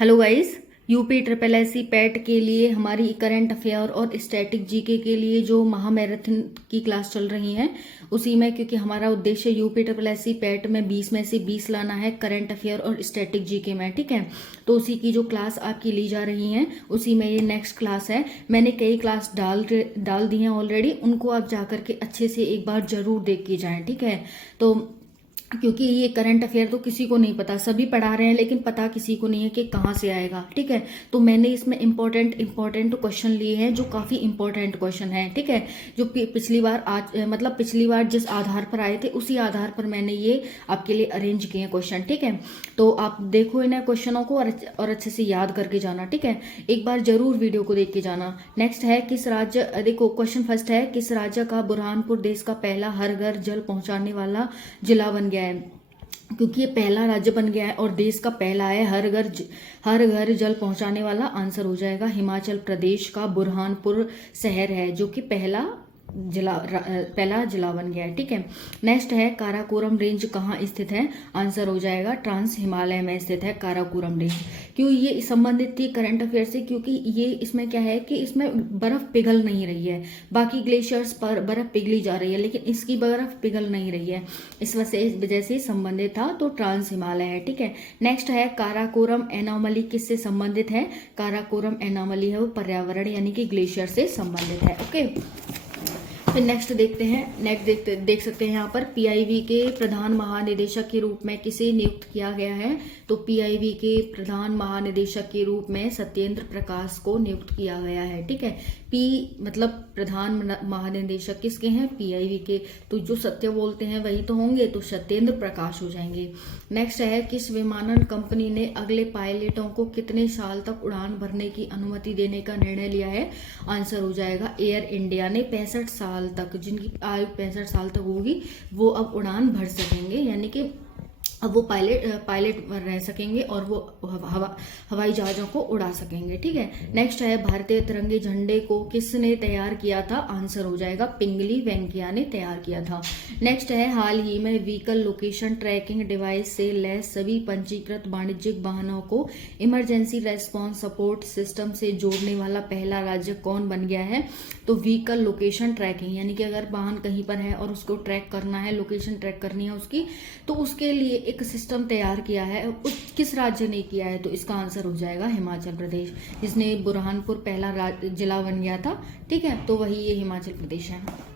Hello guys. UP triple S C PET के लिए हमारी करंट अफेयर और स्टैटिक जीके के लिए जो महामैराथन की क्लास चल रही है उसी में, क्योंकि हमारा उद्देश्य UP triple S C PET में 20 में से 20 लाना है करंट अफेयर और स्टैटिक जीके में, ठीक है। तो उसी की जो क्लास आपकी ली जा रही है उसी में ये नेक्स्ट क्लास है। मैंने कई क्लास डाल दी हैं ऑलरेडी, उनको आप जा करके अच्छे से एक बार जरूर देख के जाएं, ठीक है। तो क्योंकि ये करंट अफेयर तो किसी को नहीं पता, सभी पढ़ा रहे हैं लेकिन पता किसी को नहीं है कि कहाँ से आएगा, ठीक है। तो मैंने इसमें इंपॉर्टेंट क्वेश्चन लिए हैं जो काफ़ी इंपॉर्टेंट क्वेश्चन है, ठीक है। जो पिछली बार पिछली बार जिस आधार पर आए थे उसी आधार पर मैंने ये आपके लिए अरेंज किए हैं क्वेश्चन, ठीक है। तो आप देखो इन क्वेश्चनों को और अच्छे से याद करके जाना, ठीक है। एक बार जरूर वीडियो को देख के जाना। नेक्स्ट है किस राज्य, देखो क्वेश्चन फर्स्ट है, किस राज्य का बुरहानपुर देश का पहला हर घर जल पहुंचाने वाला जिला बन गया है। क्योंकि ये पहला राज्य बन गया है और देश का पहला है हर घर जल पहुंचाने वाला, आंसर हो जाएगा हिमाचल प्रदेश का बुरहानपुर शहर है जो कि पहला जिला बन गया है, ठीक है। नेक्स्ट है काराकोरम रेंज कहाँ स्थित है, आंसर हो जाएगा ट्रांस हिमालय में स्थित है काराकोरम रेंज। क्यों ये संबंधित थी करंट अफेयर से, क्योंकि ये इसमें क्या है कि इसमें बर्फ पिघल नहीं रही है। बाकी ग्लेशियर्स पर बर्फ पिघली जा रही है लेकिन इसकी बर्फ पिघल नहीं रही है, इस वजह से संबंधित था, तो ट्रांस हिमालय है, ठीक है। नेक्स्ट है काराकोरम एनोमली किससे संबंधित है, काराकोरम एनोमली है वो पर्यावरण यानी कि ग्लेशियर से संबंधित है, ओके। फिर नेक्स्ट देखते हैं, देख सकते हैं यहाँ पर पीआईबी के प्रधान महानिदेशक के रूप में किसे नियुक्त किया गया है। तो पीआईबी के प्रधान महानिदेशक के रूप में सत्येंद्र प्रकाश को नियुक्त किया गया है, ठीक है। पी मतलब प्रधान महानिदेशक किसके हैं, पीआईबी के, तो जो सत्य बोलते हैं वही तो होंगे, तो सत्येंद्र प्रकाश हो जाएंगे। नेक्स्ट है किस विमानन कंपनी ने अगले पायलटों को कितने साल तक उड़ान भरने की अनुमति देने का निर्णय लिया है, आंसर हो जाएगा एयर इंडिया ने 65 साल तक, जिनकी आयु 65 साल तक होगी वो अब उड़ान भर सकेंगे, यानी कि अब वो पायलट रह सकेंगे और वो हवाई जहाज़ों को उड़ा सकेंगे, ठीक है। नेक्स्ट है भारतीय तिरंगे झंडे को किसने तैयार किया था, आंसर हो जाएगा पिंगली वेंकैया ने तैयार किया था। नेक्स्ट है हाल ही में व्हीकल लोकेशन ट्रैकिंग डिवाइस से लैस सभी पंजीकृत वाणिज्यिक वाहनों को इमरजेंसी रेस्पॉन्स सपोर्ट सिस्टम से जोड़ने वाला पहला राज्य कौन बन गया है। तो व्हीकल लोकेशन ट्रैकिंग यानी कि अगर वाहन कहीं पर है और उसको ट्रैक करना है, लोकेशन ट्रैक करनी है उसकी, तो उसके लिए एक सिस्टम तैयार किया है, किस राज्य ने किया है, तो इसका आंसर हो जाएगा हिमाचल प्रदेश, जिसने बुरहानपुर पहला जिला बन गया था, ठीक है। तो वही ये हिमाचल प्रदेश है।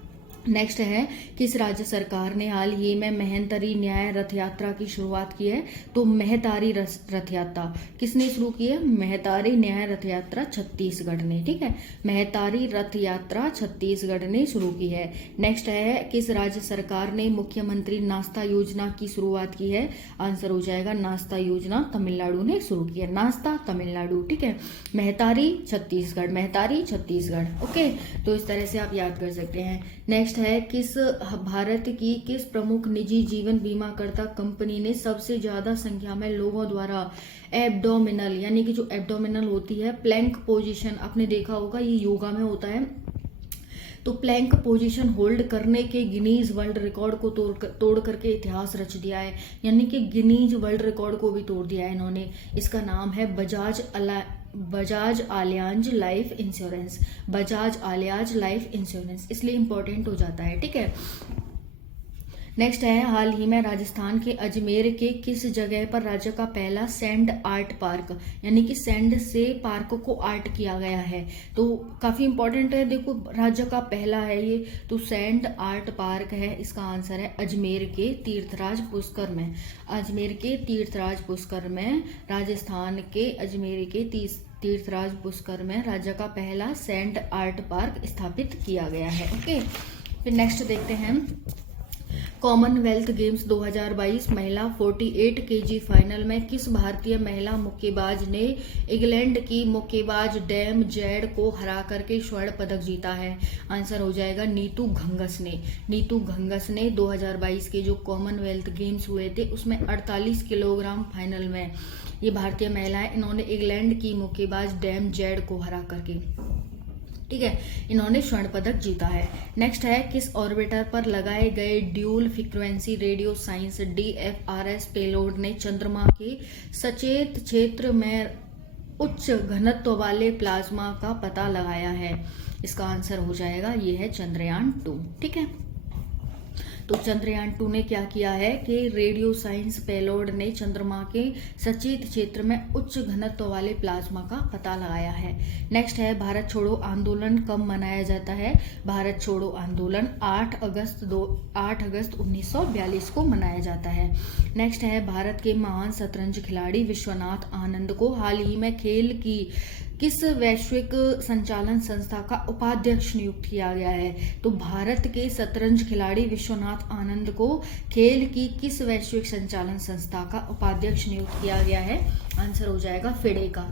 नेक्स्ट है किस राज्य सरकार ने हाल ही में महंतरी न्याय रथ यात्रा की शुरुआत की है। तो महतारी रथ यात्रा किसने शुरू की है, महतारी न्याय रथ यात्रा छत्तीसगढ़ ने, ठीक है। महतारी रथ यात्रा छत्तीसगढ़ ने शुरू की है। नेक्स्ट है किस राज्य सरकार ने मुख्यमंत्री नाश्ता योजना की शुरुआत की है, आंसर हो जाएगा नाश्ता योजना तमिलनाडु ने शुरू की है, नाश्ता तमिलनाडु, ठीक है। महतारी छत्तीसगढ़, ओके। तो इस तरह से आप याद कर सकते हैं। नेक्स्ट है भारत की किस प्रमुख निजी जीवन बीमाकर्ता कंपनी ने सबसे ज्यादा संख्या में लोगों द्वारा एब्डोमिनल यानी कि जो एब्डोमिनल होती है प्लैंक पोजीशन, आपने देखा होगा ये योगा में होता है, तो प्लैंक पोजीशन होल्ड करने के गिनीज वर्ल्ड रिकॉर्ड को तोड़ करके इतिहास रच दिया है, यानी कि गिनीज वर्ल्ड रिकॉर्ड को भी तोड़ दिया है इन्होंने। इसका नाम है बजाज आलियांज लाइफ इंश्योरेंस, इसलिए इंपॉर्टेंट हो जाता है, ठीक है। नेक्स्ट है हाल ही में राजस्थान के अजमेर के किस जगह पर राज्य का पहला सैंड आर्ट पार्क यानी कि सैंड से पार्क को आर्ट किया गया है। तो काफी इंपॉर्टेंट है, देखो राज्य का पहला है ये, तो सैंड आर्ट पार्क है, इसका आंसर है अजमेर के तीर्थराज पुष्कर में राजस्थान के अजमेर के तीर्थराज पुष्कर में राज्य का पहला सैंड आर्ट पार्क स्थापित किया गया है, ओके। फिर नेक्स्ट देखते हैं कॉमनवेल्थ गेम्स 2022 महिला 48 केजी फाइनल में किस भारतीय महिला मुक्केबाज ने इंग्लैंड की मुक्केबाज डैम जेड को हरा करके स्वर्ण पदक जीता है, आंसर हो जाएगा नीतू घंगस ने 2022 के जो कॉमनवेल्थ गेम्स हुए थे उसमें 48 किलोग्राम फाइनल में ये भारतीय महिलाएं, इन्होंने इंग्लैंड की मुक्केबाज डैम जेड को हरा करके, ठीक है, इन्होंने स्वर्ण पदक जीता है। नेक्स्ट है किस ऑर्बिटर पर लगाए गए dual frequency radio science DFRS payload ने चंद्रमा के सचेत क्षेत्र में उच्च घनत्व वाले प्लाज्मा का पता लगाया है? इसका आंसर हो जाएगा ये है चंद्रयान 2। ठीक है, तो चंद्रयान 2 ने क्या किया है कि रेडियो साइंस पेलोड ने चंद्रमा के सचेत क्षेत्र में उच्च घनत्व वाले प्लाज्मा का पता लगाया है। नेक्स्ट है भारत छोड़ो आंदोलन कब मनाया जाता है? भारत छोड़ो आंदोलन 8 अगस्त 1942 को मनाया जाता है। नेक्स्ट है भारत के महान शतरंज खिलाड़ी विश्वनाथ आनंद को हाल ही में खेल की किस वैश्विक संचालन संस्था का उपाध्यक्ष नियुक्त किया गया है? तो भारत के शतरंज खिलाड़ी विश्वनाथ आनंद को खेल की किस वैश्विक संचालन संस्था का उपाध्यक्ष नियुक्त किया गया है? आंसर हो जाएगा फिडे का,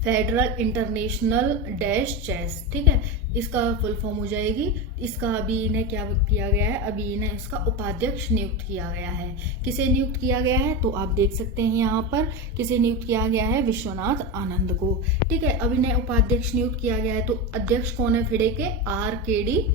फेडरल इंटरनेशनल डैश चेस। ठीक है, इसका फुल फॉर्म हो जाएगी। इसका अभी इन्हें क्या किया गया है? अभी इन्हें इसका उपाध्यक्ष नियुक्त किया गया है। किसे नियुक्त किया गया है? तो आप देख सकते हैं यहाँ पर किसे नियुक्त किया गया है? विश्वनाथ आनंद को। ठीक है, अब इन्हें उपाध्यक्ष नियुक्त किया गया है, तो अध्यक्ष कौन है फिडे के? आरकेडी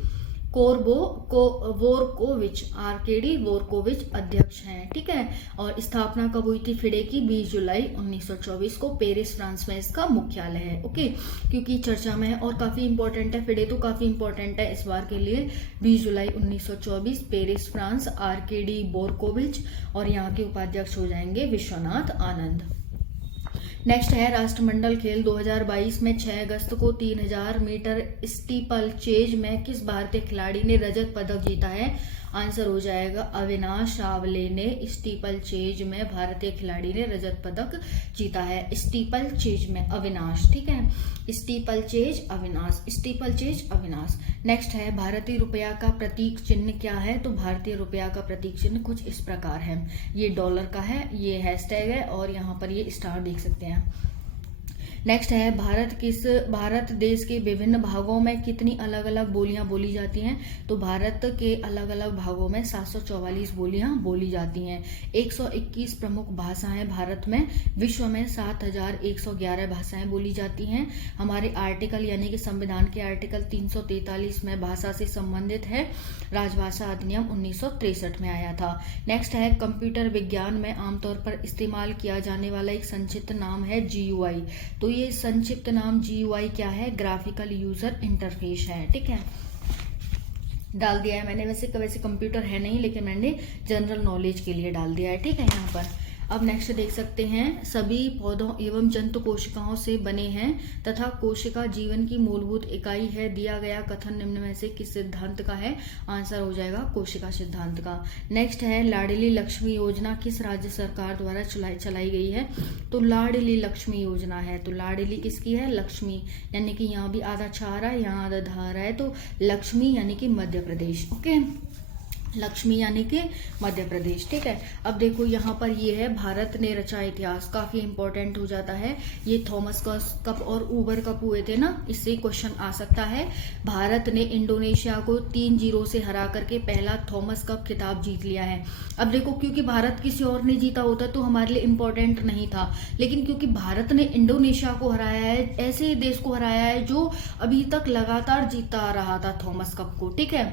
वोरकोविच अध्यक्ष हैं। ठीक है, और स्थापना कब हुई थी फिडे की? 20 जुलाई 1924 को पेरिस फ्रांस में इसका मुख्यालय है। ओके, क्योंकि चर्चा में है और काफी इंपॉर्टेंट है, फिडे तो काफी इंपॉर्टेंट है इस बार के लिए। 20 जुलाई 1924 पेरिस फ्रांस, आरकेडी वोरकोविच, और यहाँ के उपाध्यक्ष हो जाएंगे विश्वनाथ आनंद। नेक्स्ट है राष्ट्रमंडल खेल 2022 में 6 अगस्त को 3000 मीटर स्टीपल चेज में किस भारतीय खिलाड़ी ने रजत पदक जीता है? आंसर हो जाएगा अविनाश रावले ने स्टीपल चेज में भारतीय खिलाड़ी ने रजत पदक जीता है। स्टीपल चेज में अविनाश। ठीक है, स्टीपल चेज अविनाश। नेक्स्ट है भारतीय रुपया का प्रतीक चिन्ह क्या है? तो भारतीय रुपया का प्रतीक चिन्ह कुछ इस प्रकार है। ये डॉलर का है, ये हैशटैग है, और यहाँ पर ये स्टार देख सकते हैं। नेक्स्ट है भारत देश के विभिन्न भागों में कितनी अलग अलग बोलियां बोली जाती हैं? तो भारत के अलग अलग भागों में 744 बोलियां बोली जाती हैं। 121 प्रमुख भाषाएं भारत में, विश्व में 7111 भाषाएं बोली जाती हैं। हमारे आर्टिकल यानी कि संविधान के आर्टिकल 343 में भाषा से संबंधित है। राजभाषा अधिनियम 1963 में आया था। नेक्स्ट है कंप्यूटर विज्ञान में आमतौर पर इस्तेमाल किया जाने वाला एक संक्षिप्त नाम है GUI। तो ये संक्षिप्त नाम GUI क्या है? ग्राफिकल यूजर इंटरफेस है। ठीक है, डाल दिया है मैंने। वैसे कंप्यूटर है नहीं, लेकिन मैंने जनरल नॉलेज के लिए डाल दिया है। ठीक है, यहाँ पर अब नेक्स्ट देख सकते हैं सभी पौधों एवं जंतु कोशिकाओं से बने हैं तथा कोशिका जीवन की मूलभूत इकाई है। दिया गया कथन निम्न में से किस सिद्धांत का है? आंसर हो जाएगा कोशिका सिद्धांत का। नेक्स्ट है लाडली लक्ष्मी योजना किस राज्य सरकार द्वारा चलाई गई है? तो लाडली लक्ष्मी योजना है। तो लाडली किसकी है? लक्ष्मी, यानी कि यहाँ भी आधा छा रहा है, यहाँ आधा धा रहा है, तो लक्ष्मी यानी कि मध्य प्रदेश। ओके, लक्ष्मी यानी कि मध्य प्रदेश। ठीक है, अब देखो यहाँ पर ये है भारत ने रचा इतिहास, काफी इंपॉर्टेंट हो जाता है। ये थॉमस कप और ऊबर कप हुए थे ना, इससे क्वेश्चन आ सकता है। भारत ने इंडोनेशिया को 3-0 से हरा करके पहला थॉमस कप खिताब जीत लिया है। अब देखो, क्योंकि भारत किसी और ने जीता होता तो हमारे लिए इम्पोर्टेंट नहीं था, लेकिन क्योंकि भारत ने इंडोनेशिया को हराया है, ऐसे देश को हराया है जो अभी तक लगातार जीता आ रहा था थॉमस कप को। ठीक है,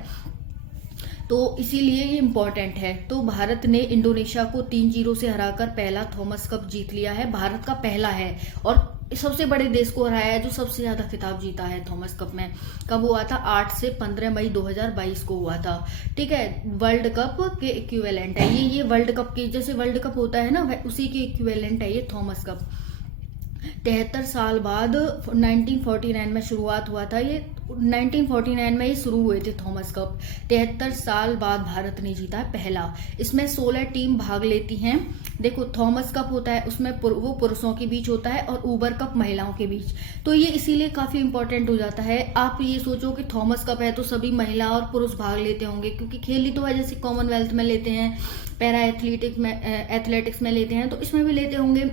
तो इसीलिए ये इम्पोर्टेंट है। तो भारत ने इंडोनेशिया को 3-0 से हराकर पहला थॉमस कप जीत लिया है। भारत का पहला है और सबसे बड़े देश को हराया है जो सबसे ज्यादा खिताब जीता है थॉमस कप में। कब हुआ था? 8 से 15 मई 2022 को हुआ था। ठीक है, वर्ल्ड कप के इक्विवेलेंट है ये वर्ल्ड कप के, जैसे वर्ल्ड कप होता है ना, उसी के इक्विवेलेंट है ये थॉमस कप। 73 साल बाद 1949 में शुरुआत हुआ था ये, 1949 में ही शुरू हुए थे थॉमस कप। 73 साल बाद भारत ने जीता पहला। इसमें 16 टीम भाग लेती हैं। देखो, थॉमस कप होता है उसमें वो पुरुषों के बीच होता है और ऊबर कप महिलाओं के बीच, तो ये इसीलिए काफी इंपॉर्टेंट हो जाता है। आप ये सोचो कि थॉमस कप है तो सभी महिला और पुरुष भाग लेते होंगे, क्योंकि खेल ही तो है, जैसे कॉमनवेल्थ में लेते हैं, पैरा एथलेटिक्स में लेते हैं, तो इसमें भी लेते होंगे।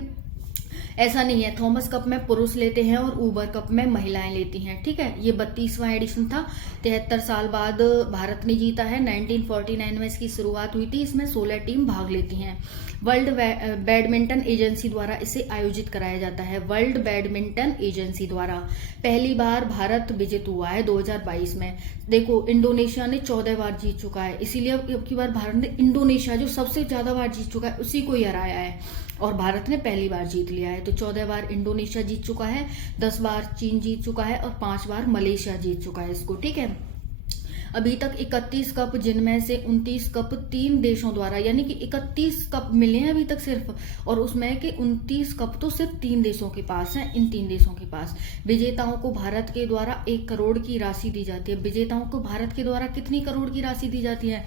ऐसा नहीं है, थॉमस कप में पुरुष लेते हैं और ऊबर कप में महिलाएं लेती हैं। ठीक है, ये 32वां एडिशन था। 73 साल बाद भारत ने जीता है। 1949 में इसकी शुरुआत हुई थी। इसमें 16 टीम भाग लेती हैं। वर्ल्ड बैडमिंटन एजेंसी द्वारा इसे आयोजित कराया जाता है। वर्ल्ड बैडमिंटन एजेंसी द्वारा पहली बार भारत विजेता हुआ है 2022 में। देखो, इंडोनेशिया ने 14 बार जीत चुका है, इसीलिए अब की बार भारत ने इंडोनेशिया जो सबसे ज्यादा बार जीत चुका है उसी को ही हराया है। और भारत ने पहली बार जीत लिया है। तो 14 बार इंडोनेशिया जीत चुका है, 10 बार चीन जीत चुका है और 5 बार मलेशिया जीत चुका है इसको, ठीक है। अभी तक 31 कप, जिनमें से 29 कप 3 देशों द्वारा, यानी कि 31 कप मिले हैं अभी तक सिर्फ, और उसमें के 29 कप तो सिर्फ 3 देशों के पास हैं। इन 3 देशों के पास विजेताओं को भारत के द्वारा 1 करोड़ की राशि दी जाती है। विजेताओं को भारत के द्वारा कितनी करोड़ की राशि दी जाती है?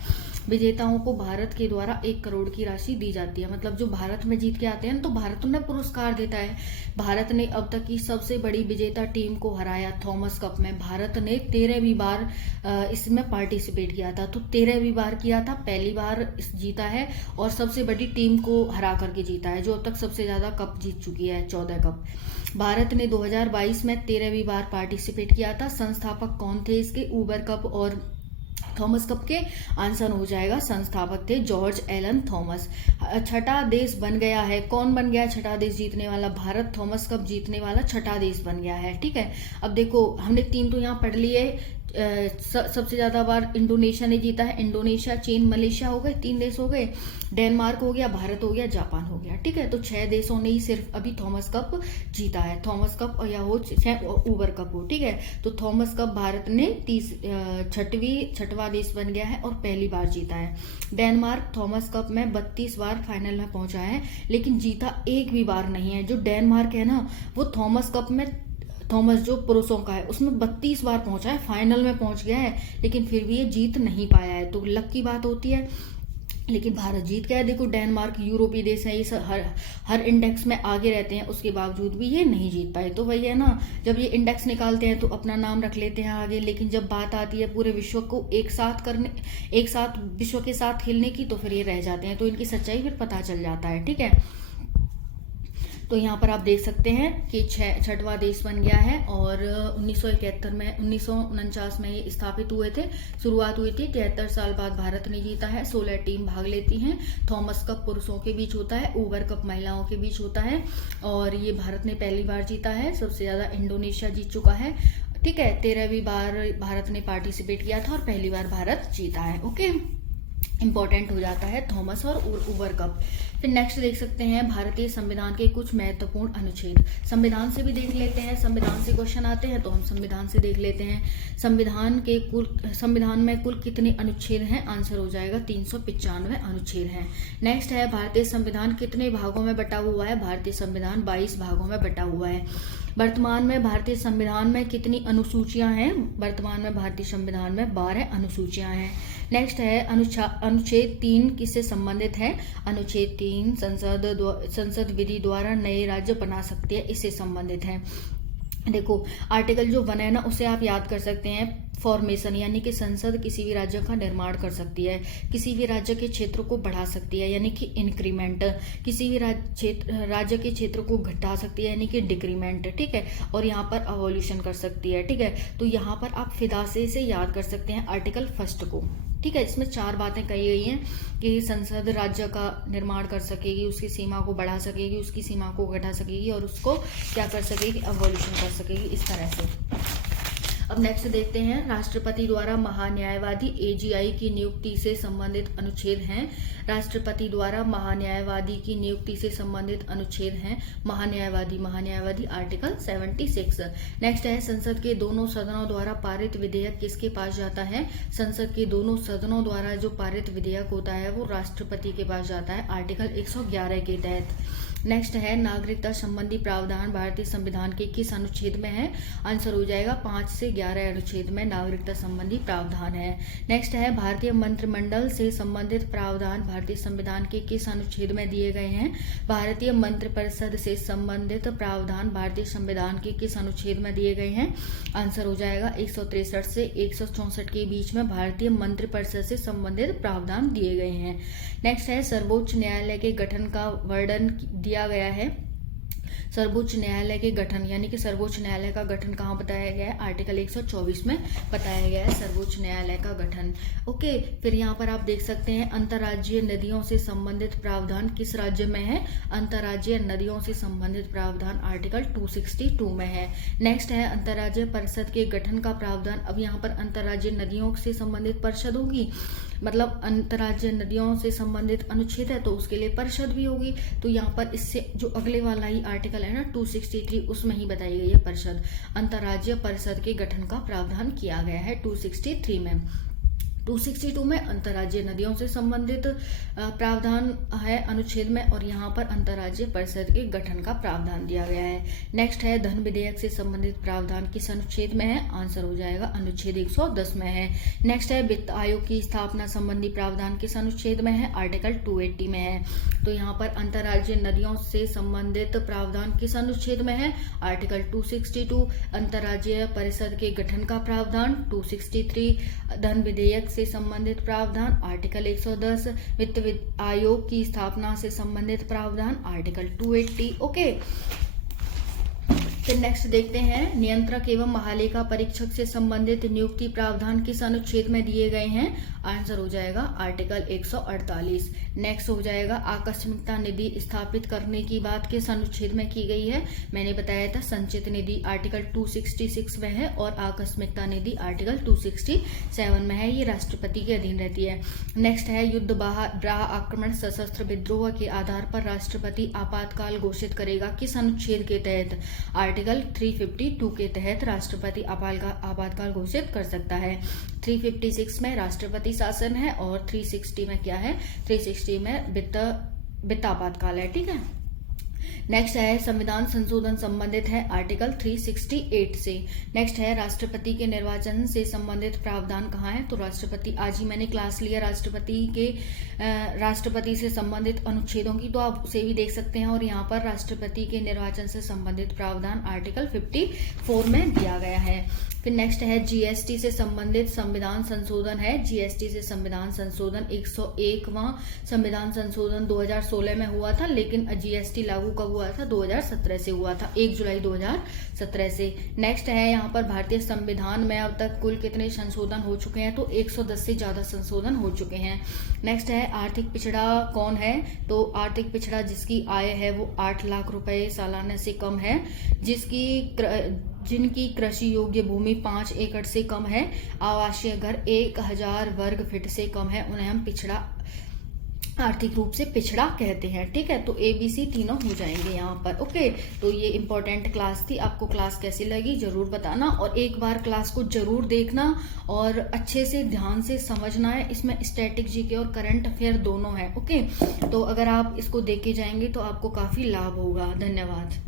विजेताओं को भारत के द्वारा 1 करोड़ की राशि दी जाती है। मतलब जो भारत में जीत के आते हैं तो भारत उन्हें पुरस्कार देता है। भारत ने अब तक की सबसे बड़ी विजेता टीम को हराया थॉमस कप में। भारत ने 13वीं बार इसमें पार्टिसिपेट किया था, तो 13वीं बार किया था, पहली बार जीता है और सबसे बड़ी टीम को हरा करके जीता है, जो अब तक सबसे ज्यादा कप जीत चुकी है, 14 कप। भारत ने 2022 में 13वीं बार पार्टिसिपेट किया था। संस्थापक कौन थे इसके, ऊबर कप और थॉमस कप के? आंसर हो जाएगा, संस्थापक थे जॉर्ज एलन थॉमस। छठा देश बन गया है, कौन बन गया छठा देश जीतने वाला? भारत थॉमस कप जीतने वाला छठा देश बन गया है, ठीक है। अब देखो हमने 3 तो यहाँ पढ़ लिए। सबसे ज्यादा बार इंडोनेशिया ने जीता है, इंडोनेशिया, चीन, मलेशिया हो गए, 3 देश हो गए। डेनमार्क हो गया, भारत हो गया, जापान हो गया, ठीक है। तो 6 देशों ने ही सिर्फ अभी थॉमस कप जीता है, थॉमस कप या हो ऊबर कप हो, ठीक है। तो थॉमस कप भारत ने 6वां देश बन गया है और पहली बार जीता है। डेनमार्क थॉमस कप में 32 बार फाइनल में पहुंचा है, लेकिन जीता एक भी बार नहीं है। जो डेनमार्क है ना, वो थॉमस कप में, थॉमस जो पुरुषों का है उसमें 32 बार पहुंचा है, फाइनल में पहुंच गया है, लेकिन फिर भी ये जीत नहीं पाया है। तो लक की बात होती है, लेकिन भारत जीत गया है। देखो डेनमार्क यूरोपीय देश है, ये हर इंडेक्स में आगे रहते हैं, उसके बावजूद भी ये नहीं जीत पाए। तो वही है ना, जब ये इंडेक्स निकालते हैं तो अपना नाम रख लेते हैं आगे, लेकिन जब बात आती है पूरे विश्व को एक साथ विश्व के साथ खेलने की, तो फिर ये रह जाते हैं। तो इनकी सच्चाई फिर पता चल जाता है, ठीक है। तो यहाँ पर आप देख सकते हैं कि 6वां देश बन गया है और 1949 में ये स्थापित हुए थे, शुरुआत हुई थी। 73 साल बाद भारत ने जीता है। 16 टीम भाग लेती हैं। थॉमस कप पुरुषों के बीच होता है, ऊबर कप महिलाओं के बीच होता है, और ये भारत ने पहली बार जीता है। सबसे ज्यादा इंडोनेशिया जीत चुका है, ठीक है। 13वीं बार भारत ने पार्टिसिपेट किया था और पहली बार भारत जीता है, ओके। इंपॉर्टेंट हो जाता है थॉमस और ऊबर कप। फिर नेक्स्ट देख सकते हैं भारतीय संविधान के कुछ महत्वपूर्ण अनुच्छेद। संविधान से भी देख लेते हैं, संविधान से क्वेश्चन आते हैं तो हम संविधान से देख लेते हैं। संविधान में कुल कितने अनुच्छेद हैं? आंसर हो जाएगा 395 अनुच्छेद हैं। नेक्स्ट है भारतीय संविधान कितने भागों में बटा हुआ है? भारतीय संविधान 22 भागों में बटा हुआ है। वर्तमान में भारतीय संविधान में कितनी अनुसूचियां हैं? वर्तमान में भारतीय संविधान में 12 अनुसूचियां हैं। नेक्स्ट है अनुच्छेद 3 किससे संबंधित है? अनुच्छेद 3 संसद विधि द्वारा नए राज्य बना सकते हैं, इससे संबंधित है। देखो आर्टिकल जो 1 है ना, उसे आप याद कर सकते हैं फॉर्मेशन, यानी कि संसद किसी भी राज्य का निर्माण कर सकती है, किसी भी राज्य के क्षेत्र को बढ़ा सकती है यानी कि इंक्रीमेंट, किसी भी राज्य के क्षेत्र को घटा सकती है यानी कि डिक्रीमेंट, ठीक है। और यहाँ पर अवोल्यूशन कर सकती है, ठीक है। तो यहाँ पर आप फिदासे से याद कर सकते हैं आर्टिकल 1 को, ठीक है। इसमें 4 बातें कही गई हैं कि संसद राज्य का निर्माण कर सकेगी, उसकी सीमा को बढ़ा सकेगी, उसकी सीमा को घटा सकेगी और उसको क्या कर सकेगी? अवोल्यूशन कर सकेगी, इस तरह से। अब नेक्स्ट देखते हैं राष्ट्रपति द्वारा महान्यायवादी AGI की नियुक्ति से संबंधित अनुच्छेद हैं। राष्ट्रपति द्वारा महान्यायवादी की नियुक्ति से संबंधित अनुच्छेद हैं। महान्यायवादी आर्टिकल 76। नेक्स्ट है संसद के दोनों सदनों द्वारा पारित विधेयक किसके पास जाता है? संसद के दोनों सदनों द्वारा जो पारित विधेयक होता है वो राष्ट्रपति के पास जाता है, आर्टिकल 111 के तहत। नेक्स्ट है नागरिकता संबंधी प्रावधान भारतीय संविधान के किस अनुच्छेद में है? आंसर हो जाएगा 5 से 11 अनुच्छेद में नागरिकता संबंधी प्रावधान है। नेक्स्ट है भारतीय मंत्रिमंडल से संबंधित प्रावधान भारतीय संविधान के किस अनुच्छेद में दिए गए हैं? भारतीय मंत्रिपरिषद से संबंधित प्रावधान भारतीय संविधान के किस अनुच्छेद में दिए गए हैं? आंसर हो जाएगा 163 से 164 के बीच में भारतीय मंत्रिपरिषद से संबंधित प्रावधान दिए गए हैं। नेक्स्ट है सर्वोच्च न्यायालय के गठन का वर्णन दिया गया है। सर्वोच्च न्यायालय के गठन यानी कि सर्वोच्च न्यायालय का गठन कहाँ बताया गया है? आर्टिकल 124 में बताया गया है सर्वोच्च न्यायालय का गठन, ओके। फिर यहाँ पर आप देख सकते हैं अंतर्राज्यीय नदियों से संबंधित प्रावधान किस राज्य में है? अंतर्राज्यीय नदियों से संबंधित प्रावधान आर्टिकल 262 में है। नेक्स्ट है अंतर्राज्यीय परिषद के गठन का प्रावधान। अब यहाँ पर अंतर्राज्यीय नदियों से संबंधित परिषद होगी, मतलब अंतर्राज्यीय नदियों से संबंधित अनुच्छेद है तो उसके लिए परिषद भी होगी। तो यहाँ पर इससे जो अगले वाला ही आर्टिकल है ना 263, उसमें ही बताई गई है परिषद, अंतर्राज्यीय परिषद के गठन का प्रावधान किया गया है 263 में। 262 में अंतर्राज्यीय नदियों से संबंधित प्रावधान है अनुच्छेद में, और यहाँ पर अंतर्राज्यीय परिषद के गठन का प्रावधान दिया गया है। नेक्स्ट है धन विधेयक से संबंधित प्रावधान किस अनुच्छेद में है? आंसर हो जाएगा अनुच्छेद 110 में है। नेक्स्ट है वित्त आयोग की स्थापना संबंधी प्रावधान किस अनुच्छेद में है? आर्टिकल 280 में है। तो यहाँ पर अंतर्राज्यीय नदियों से संबंधित प्रावधान किस अनुच्छेद में है? आर्टिकल 262। अंतर्राज्यीय परिषद के गठन का प्रावधान 263। धन विधेयक से संबंधित प्रावधान आर्टिकल 110। वित्त आयोग की स्थापना से संबंधित प्रावधान आर्टिकल 280। ओके, फिर नेक्स्ट देखते हैं नियंत्रक एवं महालेखा परीक्षक से संबंधित नियुक्ति प्रावधान किस अनुच्छेद में दिए गए हैं? आंसर हो जाएगा आर्टिकल 148। नेक्स्ट हो जाएगा आकस्मिकता निधि स्थापित करने की बात किस अनुच्छेद में की गई है? मैंने बताया था संचित निधि आर्टिकल 266 में है और आकस्मिकता निधि आर्टिकल 267 में है। ये राष्ट्रपति के अधीन रहती है। नेक्स्ट है युद्ध बाह्य आक्रमण सशस्त्र विद्रोह के आधार पर राष्ट्रपति आपातकाल घोषित करेगा किस अनुच्छेद के तहत? आर्टिकल 352 के तहत राष्ट्रपति आपातकाल घोषित कर सकता है। 356 में राष्ट्रपति शासन है और 360 में क्या है? 360 में वित्त आपातकाल है। ठीक है, नेक्स्ट है संविधान संशोधन संबंधित है आर्टिकल 368 से। नेक्स्ट है राष्ट्रपति के निर्वाचन से संबंधित प्रावधान कहाँ है? तो राष्ट्रपति, आज ही मैंने क्लास लिया राष्ट्रपति से संबंधित अनुच्छेदों की, तो आप उसे भी देख सकते हैं। और यहाँ पर राष्ट्रपति के निर्वाचन से संबंधित प्रावधान आर्टिकल 54 में दिया गया है। फिर नेक्स्ट है जीएसटी से संबंधित संविधान संशोधन है। जीएसटी से संविधान संशोधन 101वां संविधान संशोधन 2016 में हुआ था, लेकिन जीएसटी लागू कब हुआ था? 2017 से हुआ था, 1 जुलाई 2017 से। नेक्स्ट है यहाँ पर भारतीय संविधान में अब तक कुल कितने संशोधन हो चुके हैं? तो 110 से ज्यादा संशोधन हो चुके हैं। नेक्स्ट है आर्थिक पिछड़ा कौन है? तो आर्थिक पिछड़ा जिसकी आय है वो 8 लाख रुपए सालाना से कम है, जिनकी कृषि योग्य भूमि 5 एकड़ से कम है, आवासीय घर 1000 वर्ग फीट से कम है, उन्हें हम आर्थिक रूप से पिछड़ा कहते हैं। ठीक है, तो ABC तीनों हो जाएंगे यहाँ पर। ओके, तो ये इंपॉर्टेंट क्लास थी। आपको क्लास कैसी लगी जरूर बताना, और एक बार क्लास को जरूर देखना और अच्छे से ध्यान से समझना है। इसमें स्टैटिक जीके और करंट अफेयर दोनों है। ओके, तो अगर आप इसको देख के जाएंगे तो आपको काफी लाभ होगा। धन्यवाद।